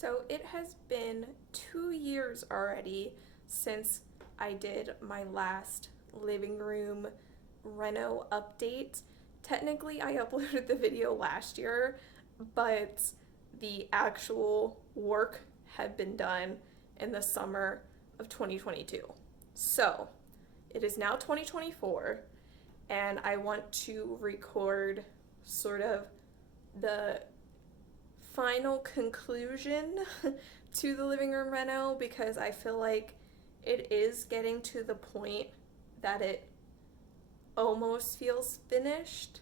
So it has been 2 years already since I did my last living room reno update. Technically, I uploaded the video last year, but the actual work had been done in the summer of 2022. So it is now 2024, and I want to record sort of the final conclusion to the living room reno because I feel like it is getting to the point that it almost feels finished.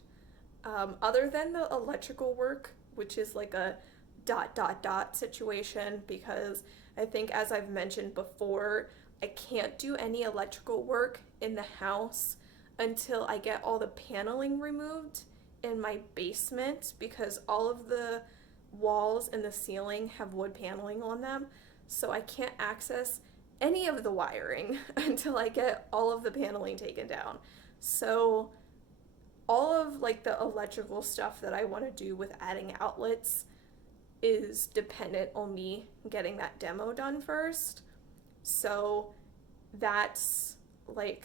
Other than the electrical work, which is like a ... situation, because I think, as I've mentioned before, I can't do any electrical work in the house until I get all the paneling removed in my basement, because all of the walls and the ceiling have wood paneling on them, so I can't access any of the wiring until I get all of the paneling taken down. So all of like the electrical stuff that I want to do with adding outlets is dependent on me getting that demo done first. So that's like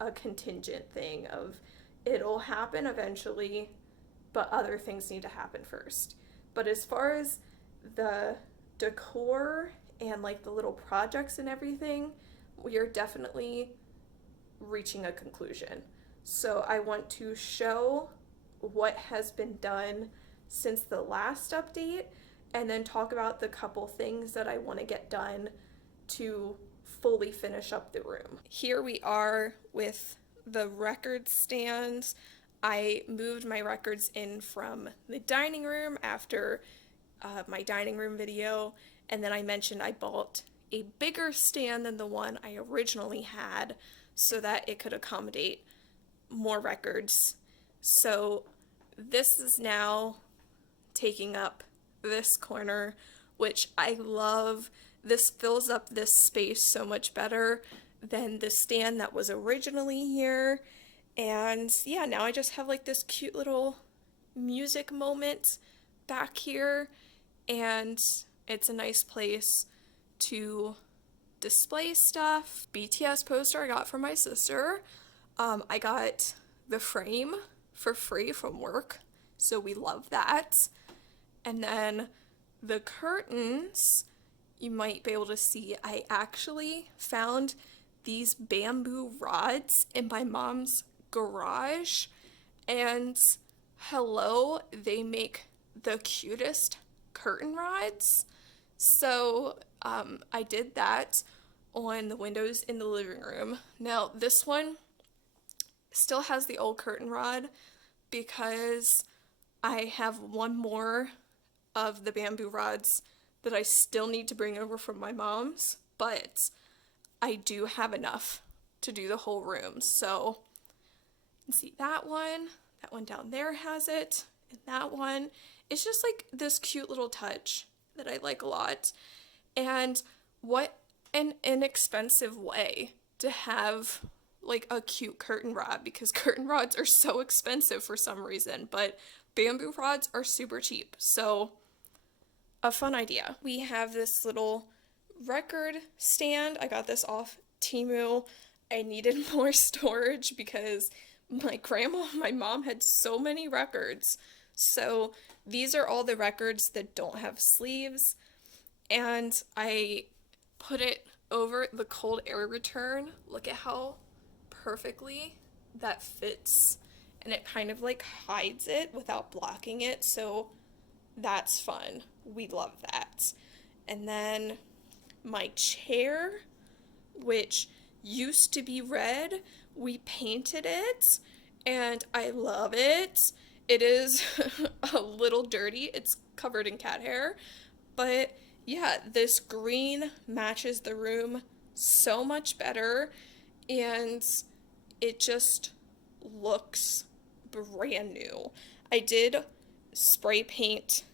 a contingent thing of it'll happen eventually, but other things need to happen first. But as far as the decor and like the little projects and everything, we are definitely reaching a conclusion. So I want to show what has been done since the last update, and then talk about the couple things that I want to get done to fully finish up the room. Here we are with the record stands. I moved my records in from the dining room after my dining room video, and then I mentioned I bought a bigger stand than the one I originally had so that it could accommodate more records. So this is now taking up this corner, which I love. This fills up this space so much better than the stand that was originally here. And yeah, now I just have like this cute little music moment back here, and it's a nice place to display stuff. BTS poster I got from my sister. I got the frame for free from work, so we love that. And then the curtains, you might be able to see, I actually found these bamboo rods in my mom's garage, and hello, they make the cutest curtain rods. So I did that on the windows in the living room. Now this one still has the old curtain rod because I have one more of the bamboo rods that I still need to bring over from my mom's, but I do have enough to do the whole room. So you can see that one down there has it, and that one. It's just like this cute little touch that I like a lot. And what an inexpensive way to have like a cute curtain rod, because curtain rods are so expensive for some reason, but bamboo rods are super cheap. So a fun idea. We have this little record stand. I got this off Temu. I needed more storage because my mom had so many records. So these are all the records that don't have sleeves, and I put it over the cold air return. Look at how perfectly that fits, and it kind of like hides it without blocking it, so that's fun. We love that. And then my chair, which used to be red, we painted it, and I love it. It is a little dirty. It's covered in cat hair, but yeah, this green matches the room so much better, and it just looks brand new. I did spray paint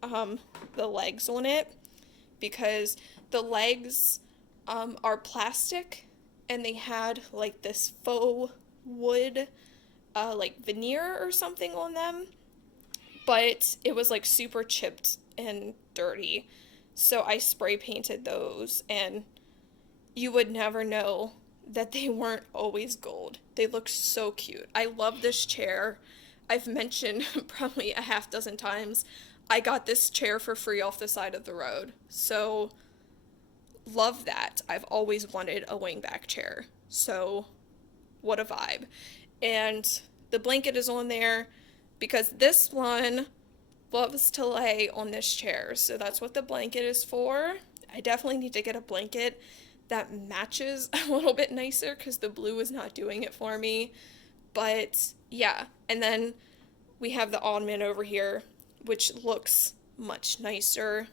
the legs on it because the legs are plastic, and they had like this faux wood like veneer or something on them, but it was like super chipped and dirty. So I spray painted those, and you would never know that they weren't always gold. They look so cute. I love this chair. I've mentioned probably a half dozen times, I got this chair for free off the side of the road. So, love that. I've always wanted a wingback chair. So, what a vibe. And the blanket is on there because this one loves to lay on this chair. So, that's what the blanket is for. I definitely need to get a blanket that matches a little bit nicer because the blue is not doing it for me. But yeah, and then we have the ottoman over here, which looks much nicer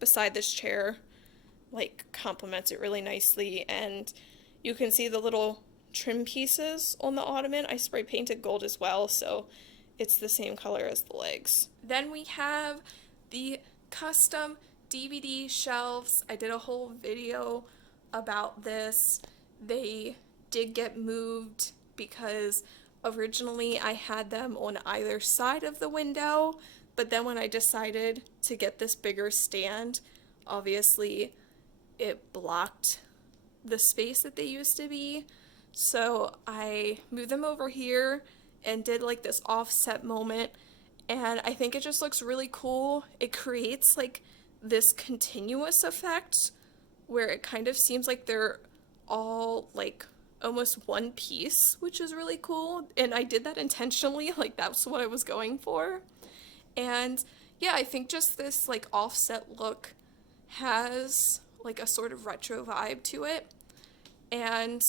beside this chair, like complements it really nicely. And you can see the little trim pieces on the ottoman. I spray painted gold as well, so it's the same color as the legs. Then we have the custom DVD shelves. I did a whole video about this. They did get moved because originally I had them on either side of the window, but then when I decided to get this bigger stand, obviously it blocked the space that they used to be. So I moved them over here and did like this offset moment, and I think it just looks really cool. It creates like this continuous effect where it kind of seems like they're all like almost one piece, which is really cool. And I did that intentionally, like that's what I was going for. And yeah, I think just this like offset look has like a sort of retro vibe to it. And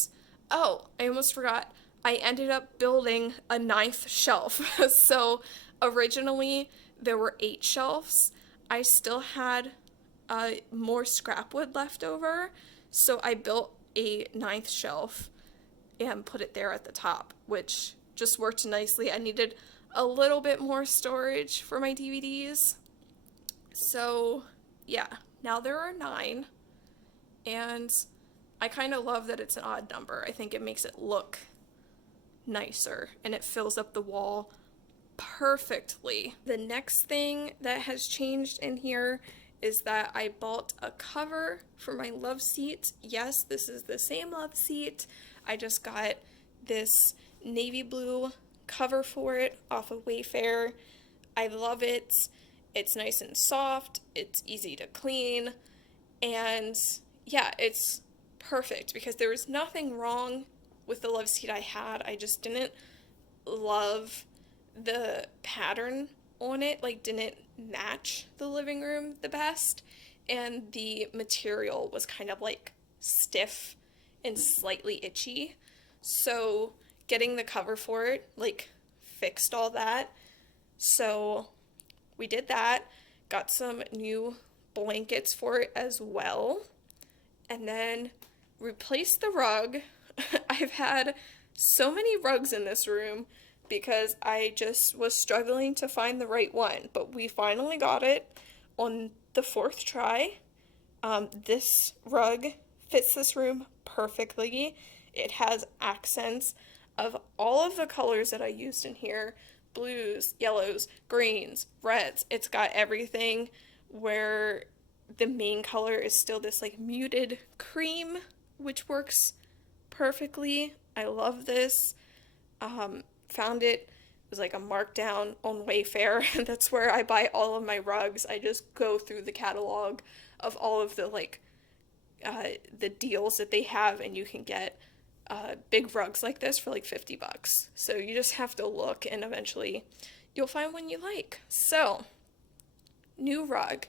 oh, I almost forgot, I ended up building a 9th shelf. So originally there were 8 shelves. I still had more scrap wood left over, so I built a 9th shelf and put it there at the top, which just worked nicely. I needed a little bit more storage for my DVDs. So yeah, now there are 9, and I kind of love that it's an odd number. I think it makes it look nicer, and it fills up the wall perfectly. The next thing that has changed in here is that I bought a cover for my love seat. Yes, this is the same love seat. I just got this navy blue cover for it off of Wayfair. I love it. It's nice and soft. It's easy to clean. And yeah, it's perfect because there was nothing wrong with the love seat I had. I just didn't love the pattern on it, like didn't match the living room the best, and the material was kind of like stiff and slightly itchy. So getting the cover for it like fixed all that. So we did that, got some new blankets for it as well, and then replaced the rug. I've had so many rugs in this room because I just was struggling to find the right one, but we finally got it on the 4th try. This rug fits this room perfectly. It has accents of all of the colors that I used in here: blues, yellows, greens, reds. It's got everything, where the main color is still this like muted cream, which works perfectly. I love this. Found it was like a markdown on Wayfair. That's where I buy all of my rugs. I just go through the catalog of all of the like the deals that they have, and you can get big rugs like this for like $50. So you just have to look, and eventually you'll find one you like. So, new rug.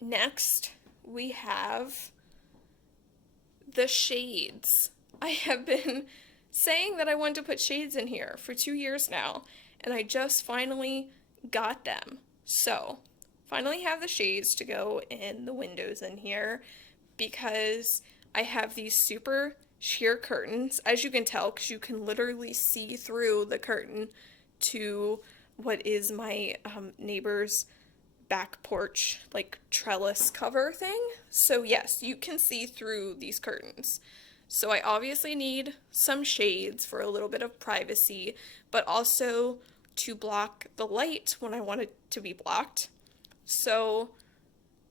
Next, we have the shades. I have been saying that I wanted to put shades in here for 2 years now, and I just finally got them. So, finally have the shades to go in the windows in here, because I have these super sheer curtains, as you can tell, because you can literally see through the curtain to what is my neighbor's back porch, like trellis cover thing. So yes, you can see through these curtains. So I obviously need some shades for a little bit of privacy, but also to block the light when I want it to be blocked. So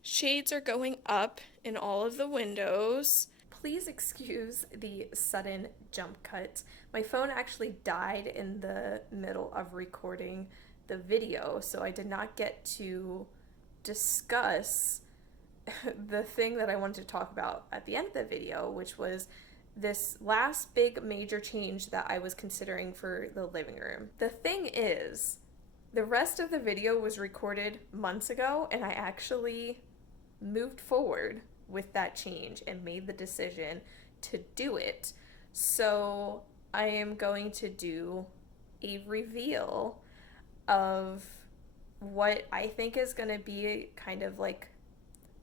shades are going up in all of the windows. Please excuse the sudden jump cut. My phone actually died in the middle of recording the video, so I did not get to discuss the thing that I wanted to talk about at the end of the video, which was this last big major change that I was considering for the living room. The thing is, the rest of the video was recorded months ago, and I actually moved forward with that change and made the decision to do it. So I am going to do a reveal of what I think is going to be kind of like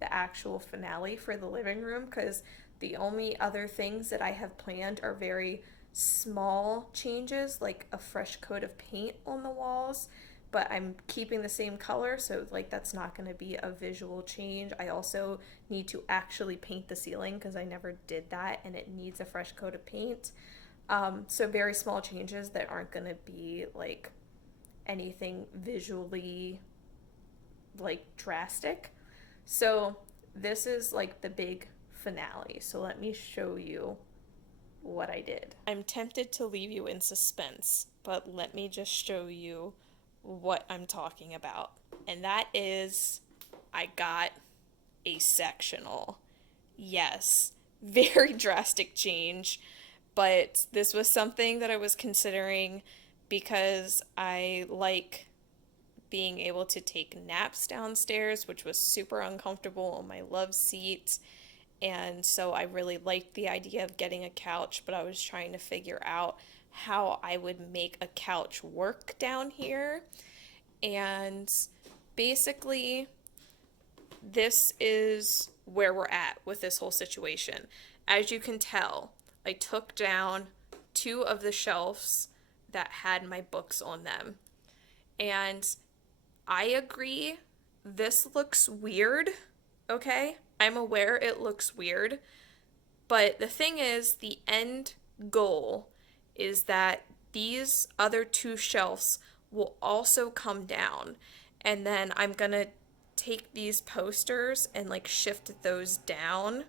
the actual finale for the living room, because the only other things that I have planned are very small changes, like a fresh coat of paint on the walls, but I'm keeping the same color, so like that's not going to be a visual change. I also need to actually paint the ceiling because I never did that and it needs a fresh coat of paint. So very small changes that aren't going to be like anything visually like drastic. So this is like the big finale. So let me show you what I did. I'm tempted to leave you in suspense, but let me just show you what I'm talking about. And that is, I got a sectional. Yes, very drastic change, but this was something that I was considering because I like being able to take naps downstairs, which was super uncomfortable on my love seat. And so I really liked the idea of getting a couch, but I was trying to figure out how I would make a couch work down here. And basically, this is where we're at with this whole situation. As you can tell, I took down two of the shelves that had my books on them. And I agree, this looks weird, okay? I'm aware it looks weird, but the thing is, the end goal is that these other two shelves will also come down, and then I'm gonna take these posters and like shift those down,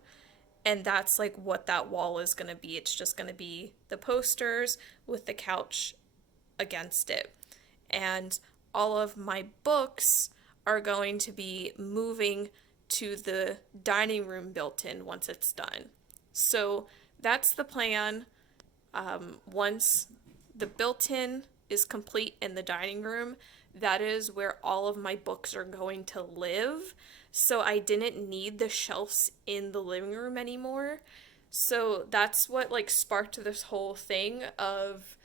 and that's like what that wall is gonna be. It's just gonna be the posters with the couch against it. And all of my books are going to be moving to the dining room built-in once it's done. So that's the plan. Once the built-in is complete in the dining room, that is where all of my books are going to live. So I didn't need the shelves in the living room anymore. So that's what like sparked this whole thing of,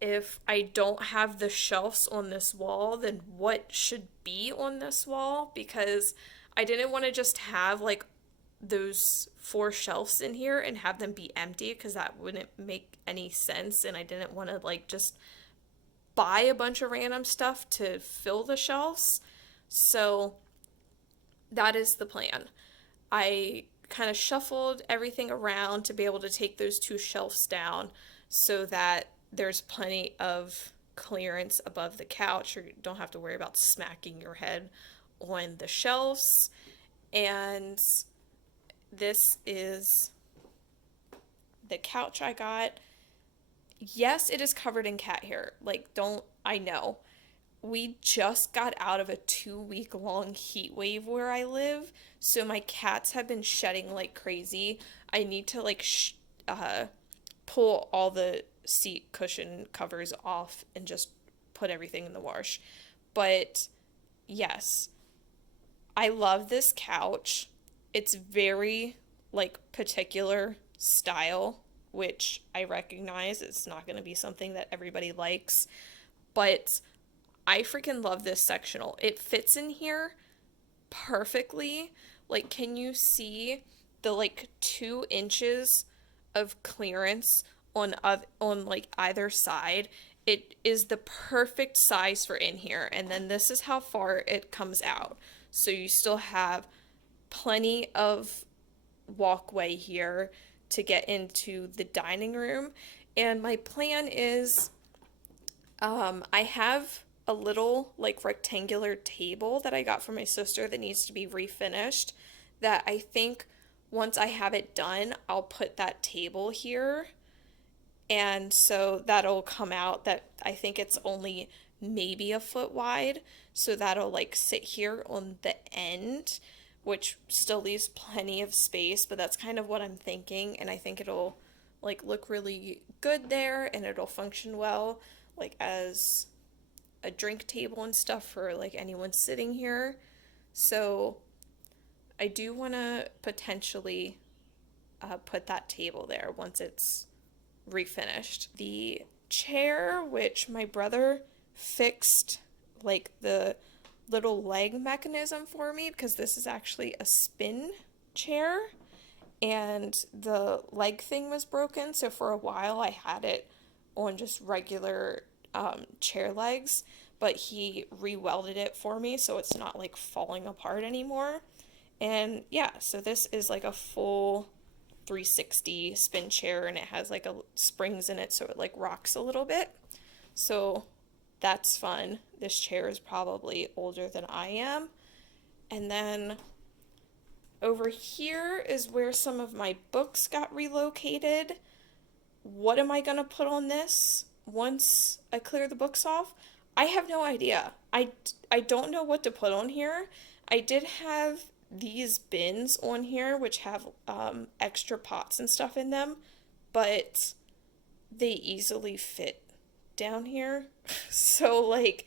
if I don't have the shelves on this wall, then what should be on this wall? Because I didn't want to just have like those four shelves in here and have them be empty, because that wouldn't make any sense, and I didn't want to like just buy a bunch of random stuff to fill the shelves. So that is the plan. I kind of shuffled everything around to be able to take those two shelves down so that there's plenty of clearance above the couch, or you don't have to worry about smacking your head on the shelves. And this is the couch I got. Yes, it is covered in cat hair. Like, I know. We just got out of a 2-week long heat wave where I live, so my cats have been shedding like crazy. I need to like pull all the seat cushion covers off and just put everything in the wash. But yes, I love this couch. It's very like particular style, which I recognize it's not going to be something that everybody likes, but I freaking love this sectional. It fits in here perfectly. Like, can you see the like 2 inches of clearance on like either side? It is the perfect size for in here. And then this is how far it comes out. So you still have plenty of walkway here to get into the dining room. And my plan is, I have a little like rectangular table that I got from my sister that needs to be refinished, that I think once I have it done, I'll put that table here. And so that'll come out that I think it's only maybe a foot wide. So that'll like sit here on the end, which still leaves plenty of space, but that's kind of what I'm thinking. And I think it'll like look really good there and it'll function well, like as a drink table and stuff for like anyone sitting here. So I do want to potentially put that table there once it's refinished. The chair, which my brother fixed like the little leg mechanism for me, because this is actually a spin chair and the leg thing was broken. So for a while I had it on just regular chair legs, but he re-welded it for me so it's not like falling apart anymore. And yeah, so this is like a full 360 spin chair and it has like a springs in it so it like rocks a little bit. So that's fun. This chair is probably older than I am. And then over here is where some of my books got relocated. What am I going to put on this once I clear the books off? I have no idea. I don't know what to put on here. I did have these bins on here which have extra pots and stuff in them, but they easily fit down here. So like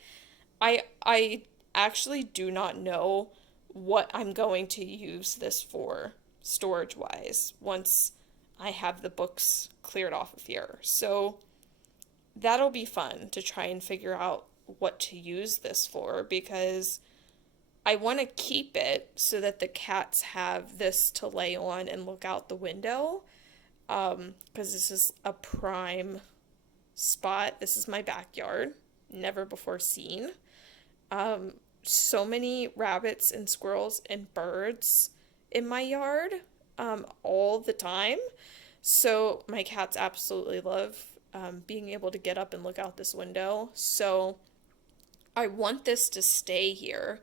I actually do not know what I'm going to use this for storage wise once I have the books cleared off of here. So that'll be fun to try and figure out what to use this for, because I want to keep it so that the cats have this to lay on and look out the window, because this is a prime spot. This is my backyard, never before seen. So many rabbits and squirrels and birds in my yard, all the time. So my cats absolutely love being able to get up and look out this window. So I want this to stay here.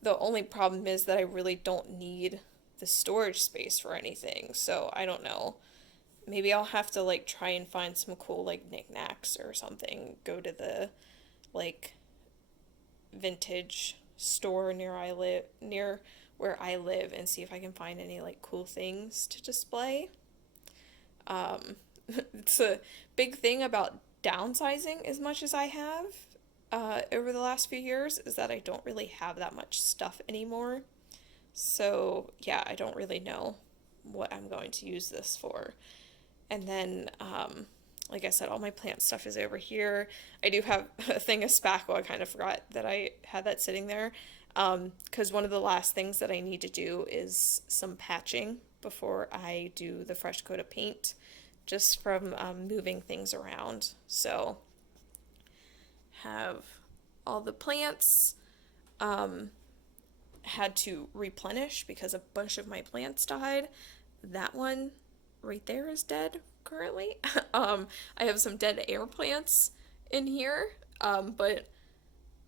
The only problem is that I really don't need the storage space for anything. So I don't know. Maybe I'll have to like try and find some cool like knickknacks or something. Go to the like vintage store near where I live and see if I can find any like cool things to display. It's a big thing about downsizing as much as I have over the last few years, is that I don't really have that much stuff anymore. So yeah, I don't really know what I'm going to use this for. And then, like I said, all my plant stuff is over here. I do have a thing of spackle. I kind of forgot that I had that sitting there. Because one of the last things that I need to do is some patching before I do the fresh coat of paint, just from moving things around. So have all the plants, had to replenish because a bunch of my plants died. That one right there is dead currently. I have some dead air plants in here, but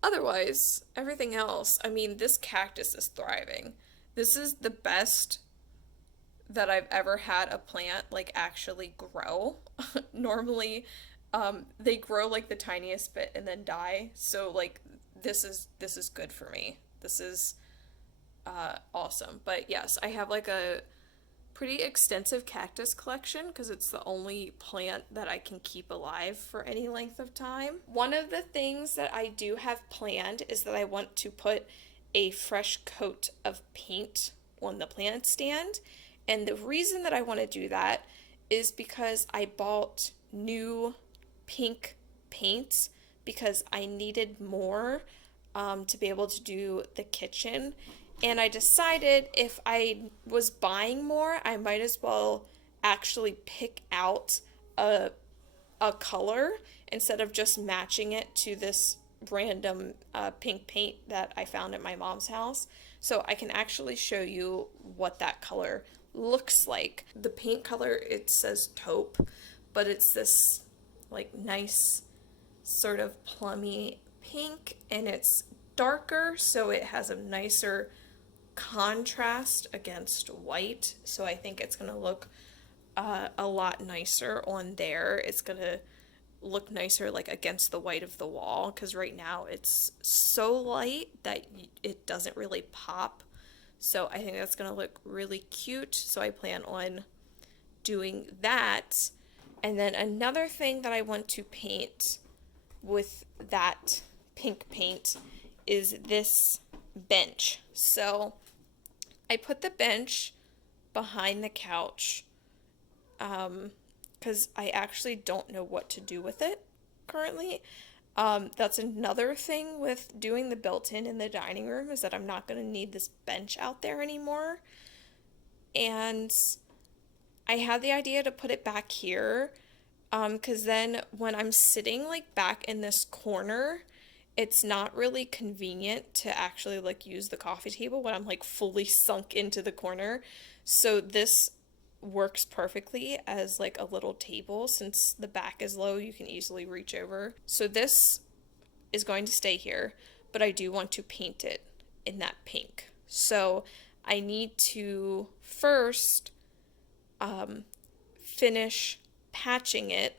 otherwise everything else, I mean, this cactus is thriving. This is the best that I've ever had a plant like actually grow. Normally they grow like the tiniest bit and then die. So like this is good for me. This is awesome. But yes, I have like a pretty extensive cactus collection because it's the only plant that I can keep alive for any length of time. One of the things that I do have planned is that I want to put a fresh coat of paint on the plant stand. And the reason that I want to do that is because I bought new pink paints because I needed more to be able to do the kitchen. And I decided if I was buying more, I might as well actually pick out a color instead of just matching it to this random pink paint that I found at my mom's house. So I can actually show you what that color looks like. The paint color, it says taupe, but it's this like nice sort of plummy pink and it's darker, so it has a nicer contrast against white. So I think it's gonna look a lot nicer on there. It's gonna look nicer like against the white of the wall because right now it's so light that it doesn't really pop. So I think that's gonna look really cute. So I plan on doing that. And then another thing that I want to paint with that pink paint is this bench. So I put the bench behind the couch because I actually don't know what to do with it currently. That's another thing with doing the built-in in the dining room is that I'm not going to need this bench out there anymore. And I had the idea to put it back here because then when I'm sitting like back in this corner, it's not really convenient to actually like use the coffee table when I'm like fully sunk into the corner. So this works perfectly as like a little table since the back is low, you can easily reach over. So this is going to stay here, but I do want to paint it in that pink. So I need to first finish patching it,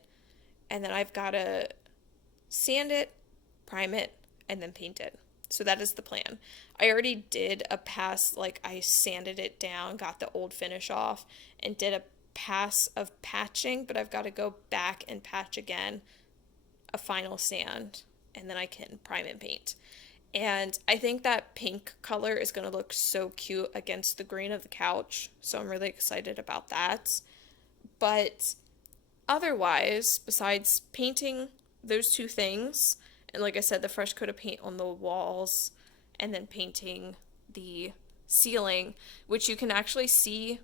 and then I've got to sand it, prime it, and then paint it. So that is the plan. I already did a pass, like I sanded it down, got the old finish off, and did a pass of patching, but I've got to go back and patch again, a final sand, and then I can prime and paint. And I think that pink color is going to look so cute against the green of the couch, so I'm really excited about that. But otherwise, besides painting those two things, and like I said, the fresh coat of paint on the walls, and then painting the ceiling, which you can actually see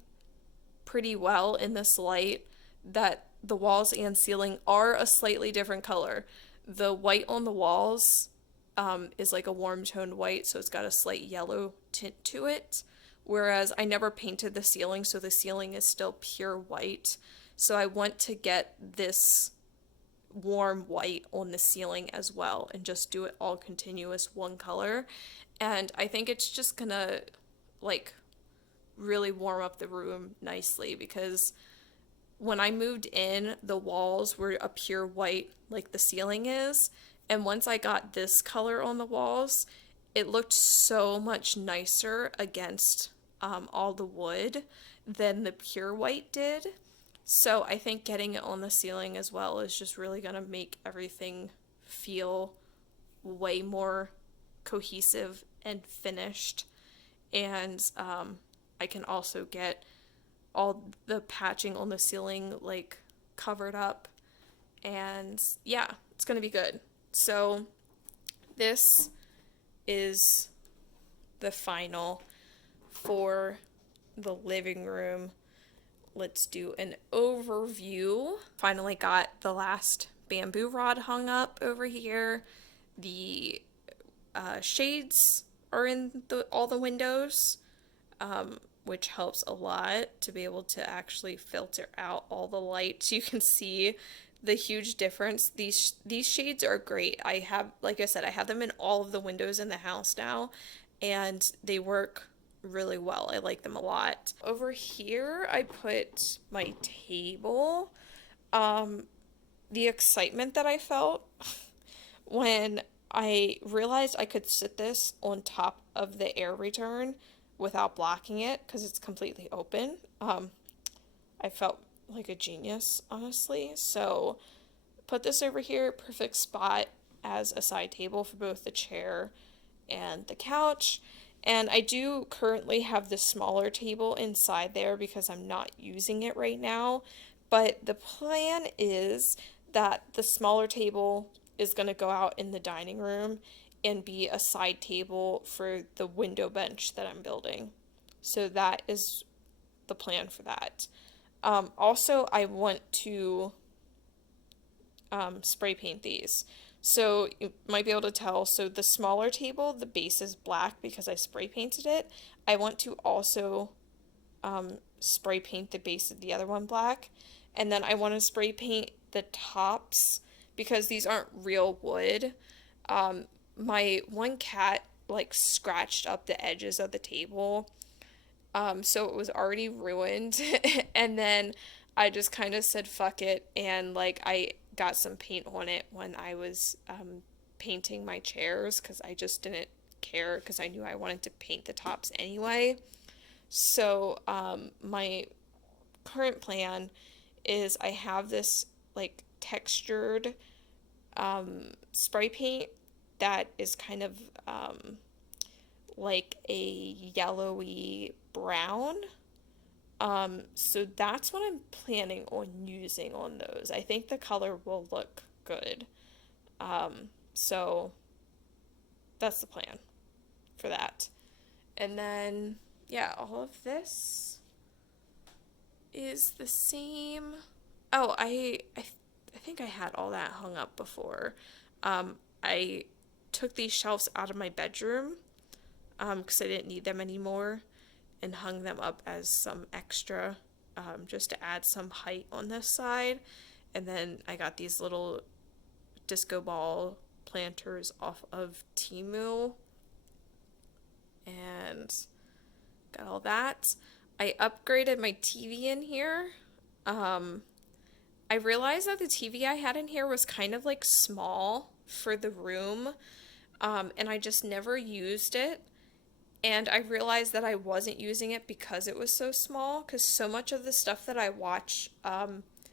pretty well in this light, that the walls and ceiling are a slightly different color. The white on the walls is like a warm toned white, so it's got a slight yellow tint to it. Whereas I never painted the ceiling, so the ceiling is still pure white. So I want to get this warm white on the ceiling as well and just do it all continuous one color. And I think it's just gonna like really warm up the room nicely because when I moved in, the walls were a pure white like the ceiling is. And once I got this color on the walls, it looked so much nicer against all the wood than the pure white did. So I think getting it on the ceiling as well is just really going to make everything feel way more cohesive and finished. And I can also get all the patching on the ceiling like covered up. And yeah, it's going to be good. So this is the final for the living room. Let's do an overview. Finally got the last bamboo rod hung up over here. The shades are in all the windows, which helps a lot to be able to actually filter out all the lights. You can see the huge difference. These shades are great. I have, like I said, I have them in all of the windows in the house now, and they work really well. I like them a lot. Over here, I put my table. The excitement that I felt when I realized I could sit this on top of the air return without blocking it because it's completely open. I felt like a genius, honestly. So put this over here, perfect spot as a side table for both the chair and the couch. And I do currently have the smaller table inside there because I'm not using it right now. But the plan is that the smaller table is going to go out in the dining room and be a side table for the window bench that I'm building. So that is the plan for that. Also, I want to spray paint these. So you might be able to tell, so the smaller table, the base is black because I spray painted it. I want to also spray paint the base of the other one black. And then I want to spray paint the tops because these aren't real wood. my one cat like scratched up the edges of the table. So it was already ruined. And then I just kind of said fuck it, and like I got some paint on it when I was painting my chairs because I just didn't care because I knew I wanted to paint the tops anyway. So my current plan is I have this like textured spray paint that is kind of like a yellowy brown. So that's what I'm planning on using on those. I think the color will look good. So that's the plan for that. And then, yeah, all of this is the same. Oh, I think I had all that hung up before. I took these shelves out of my bedroom because I didn't need them anymore and hung them up as some extra just to add some height on this side. And then I got these little disco ball planters off of Temu and got all that. I upgraded my TV in here. I realized that the TV I had in here was kind of like small for the room, and I just never used it. And I realized that I wasn't using it because it was so small, because so much of the stuff that I watch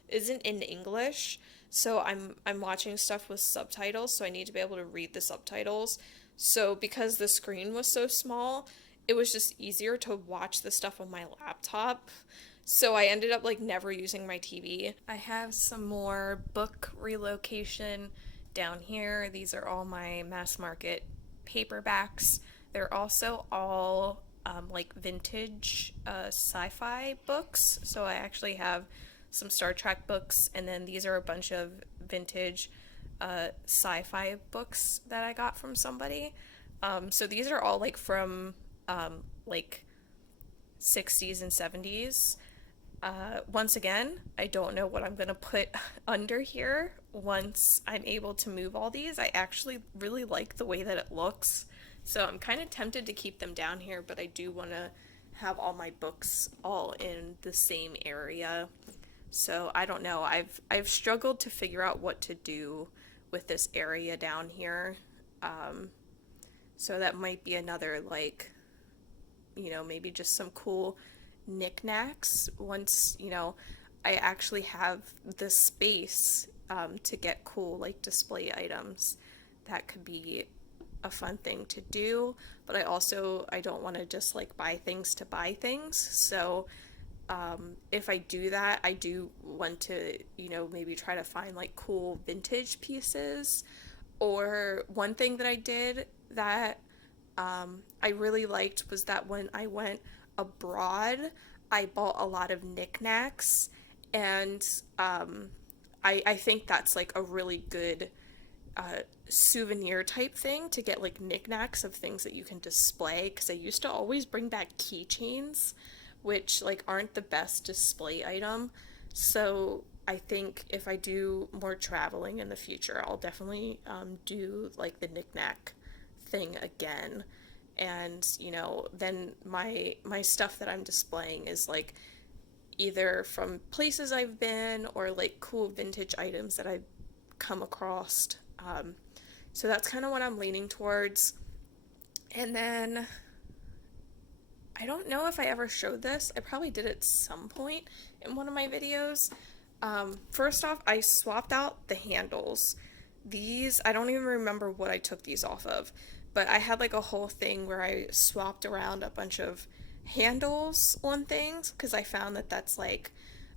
isn't in English. So I'm watching stuff with subtitles, so I need to be able to read the subtitles. So because the screen was so small, it was just easier to watch the stuff on my laptop. So I ended up like never using my TV. I have some more book relocation down here. These are all my mass market paperbacks. They're also all like vintage sci-fi books. So I actually have some Star Trek books, and then these are a bunch of vintage sci-fi books that I got from somebody. So these are all like from like 60s and 70s. Once again, I don't know what I'm gonna put under here once I'm able to move all these. I actually really like the way that it looks. So I'm kind of tempted to keep them down here, but I do want to have all my books all in the same area. So I don't know. I've struggled to figure out what to do with this area down here. So that might be another like, maybe just some cool knickknacks once, I actually have the space to get cool like display items. That could be a fun thing to do, but I don't want to just like buy things to buy things. So if I do that, I do want to, maybe try to find like cool vintage pieces. Or one thing that I did that I really liked was that when I went abroad, I bought a lot of knickknacks, and I think that's like a really good souvenir type thing to get like knickknacks of things that you can display, because I used to always bring back keychains, which like aren't the best display item. So I think if I do more traveling in the future, I'll definitely do like the knickknack thing again. And then my stuff that I'm displaying is like either from places I've been or like cool vintage items that I've come across. So that's kind of what I'm leaning towards. And then I don't know if I ever showed this. I probably did at some point in one of my videos. First off, I swapped out the handles. These, I don't even remember what I took these off of, but I had like a whole thing where I swapped around a bunch of handles on things because I found that that's like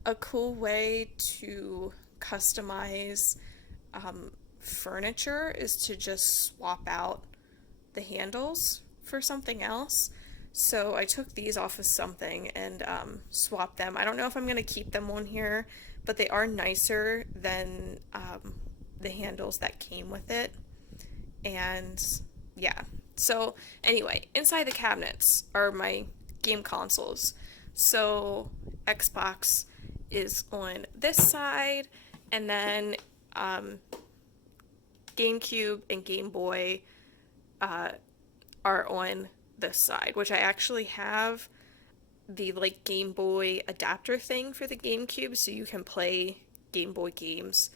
a cool way to customize furniture, is to just swap out the handles for something else. So I took these off of something and swapped them. I don't know if I'm going to keep them on here, but they are nicer than the handles that came with it. And yeah. So anyway, inside the cabinets are my game consoles. So Xbox is on this side, and then GameCube and Game Boy are on this side, which I actually have the like Game Boy adapter thing for the GameCube, so you can play Game Boy games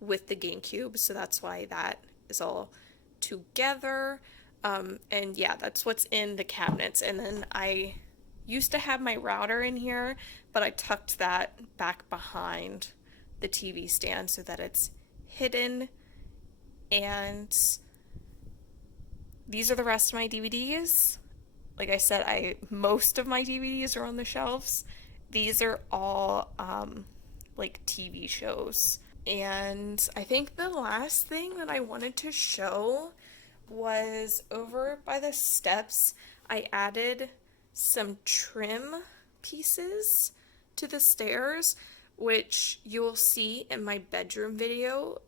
with the GameCube, so that's why that is all together. And yeah, that's what's in the cabinets. And then I used to have my router in here, but I tucked that back behind the TV stand so that it's hidden. And these are the rest of my DVDs. Like I said, most of my DVDs are on the shelves. These are all like TV shows. And I think the last thing that I wanted to show was over by the steps. I added some trim pieces to the stairs, which you'll see in my bedroom video.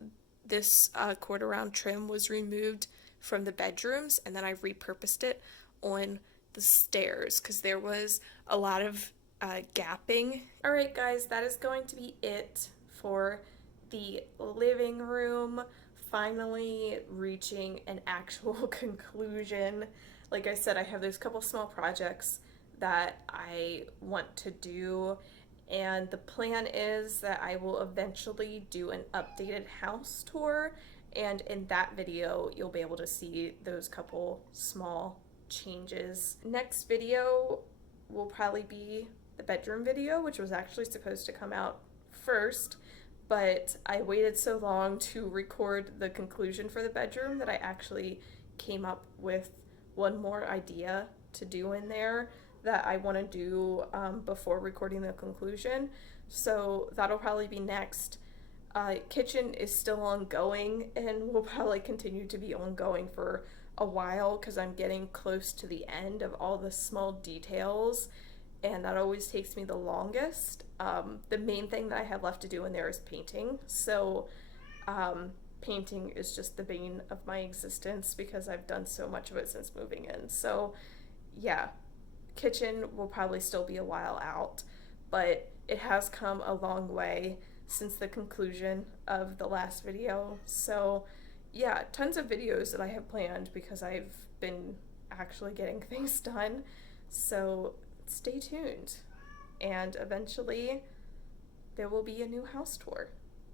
This quarter round trim was removed from the bedrooms, and then I repurposed it on the stairs because there was a lot of gapping. Alright guys, that is going to be it for the living room, finally reaching an actual conclusion. Like I said, I have those couple small projects that I want to do, and the plan is that I will eventually do an updated house tour, and in that video you'll be able to see those couple small changes. Next video will probably be the bedroom video, which was actually supposed to come out first, but I waited so long to record the conclusion for the bedroom that I actually came up with one more idea to do in there that I want to do before recording the conclusion. So that'll probably be next. Kitchen is still ongoing and will probably continue to be ongoing for a while because I'm getting close to the end of all the small details, and that always takes me the longest. The main thing that I have left to do in there is painting. So painting is just the bane of my existence because I've done so much of it since moving in. So yeah, kitchen will probably still be a while out, but it has come a long way since the conclusion of the last video. So yeah, tons of videos that I have planned because I've been actually getting things done. So stay tuned, and eventually there will be a new house tour.